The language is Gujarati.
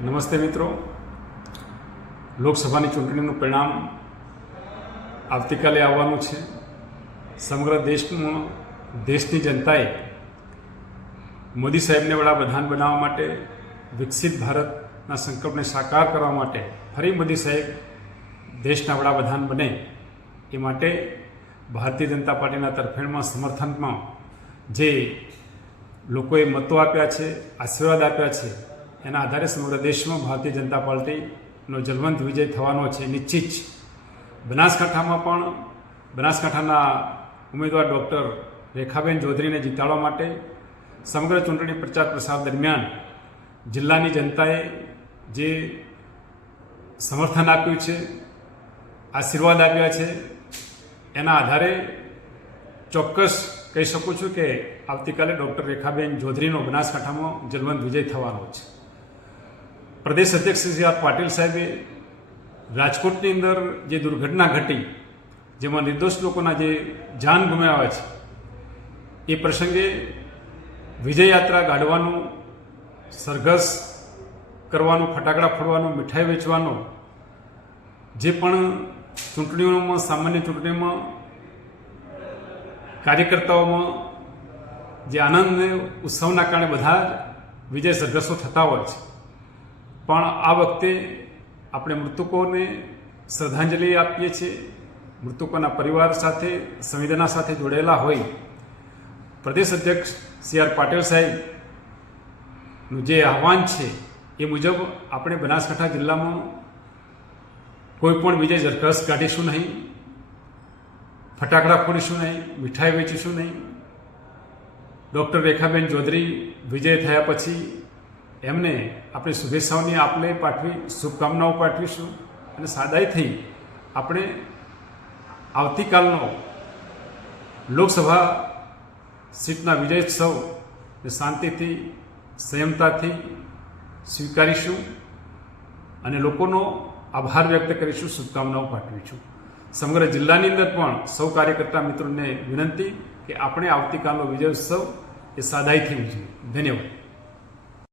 નમસ્તે મિત્રો. લોકસભાની ચૂંટણીનું પરિણામ આવતીકાલે આવવાનું છે. સમગ્ર દેશમાં, દેશની જનતાએ મોદી સાહેબને વડાપ્રધાન બનાવવા માટે, વિકસિત ભારતના સંકલ્પને સાકાર કરવા માટે ફરી મોદી સાહેબ દેશના વડાપ્રધાન બને એ માટે ભારતીય જનતા પાર્ટીના તરફેણમાં સમર્થનમાં જે લોકોએ મતો આપ્યા છે, આશીર્વાદ આપ્યા છે એના આધારે સમગ્ર દેશમાં ભારતીય જનતા પાર્ટીનો જલવંત વિજય થવાનો છે. નિશ્ચિત છે. બનાસકાંઠામાં પણ, બનાસકાંઠાના ઉમેદવાર ડૉક્ટર રેખાબેન ચૌધરીને જીતાડવા માટે સમગ્ર ચૂંટણી પ્રચાર પ્રસાર દરમિયાન જિલ્લાની જનતાએ જે સમર્થન આપ્યું છે, આશીર્વાદ આપ્યા છે, એના આધારે ચોક્કસ કહી શકું છું કે આવતીકાલે ડૉક્ટર રેખાબેન ચૌધરીનો બનાસકાંઠામાં જલવંત વિજય થવાનો છે. પ્રદેશ અધ્યક્ષ શ્રી આર પાટીલ સાહેબે રાજકોટની અંદર જે દુર્ઘટના ઘટી, જેમાં નિર્દોષ લોકોના જે જાન ગુમાવ્યા છે, એ પ્રસંગે વિજયયાત્રા ગાઢવાનું, સરઘસ કરવાનું, ફટાકડા ફોડવાનું, મીઠાઈ વેચવાનો, જે પણ ચૂંટણીઓમાં, સામાન્ય ચૂંટણીમાં કાર્યકર્તાઓમાં જે આનંદ ઉત્સવના કારણે બધા વિજય સરઘસો થતા હોય છે. પણ આ વખતે આપણે મૃતકોને શ્રદ્ધાંજલિ આપીએ છીએ. મૃતકોના પરિવાર સાથે, સંવેદના સાથે જોડાયેલા હોય. પ્રદેશ અધ્યક્ષ સી આર પાટીલ સાહેબનું જે આહવાન છે એ મુજબ આપણે બનાસકાંઠા જિલ્લામાં કોઈ પણ વિજય સરઘસ કાઢીશું નહીં, ફટાકડા ફોડીશું નહીં, મીઠાઈ વેચીશું નહીં. ડૉક્ટર રેખાબેન ચૌધરી વિજય થયા પછી એમને આપણે શુભેચ્છાઓની આપલે પાઠવી, શુભકામનાઓ પાઠવીશું અને સાદાઈથી આપણે આવતીકાલનો લોકસભા સીટના વિજયોત્સવ શાંતિથી, સંયમતાથી સ્વીકારીશું અને લોકોનો આભાર વ્યક્ત કરીશું, શુભકામનાઓ પાઠવીશું. સમગ્ર જિલ્લાની અંદર પણ સૌ કાર્યકર્તા મિત્રોને વિનંતી કે આપણે આવતીકાલનો વિજયોત્સવ એ સાદાઈથી ઉજવીએ. ધન્યવાદ.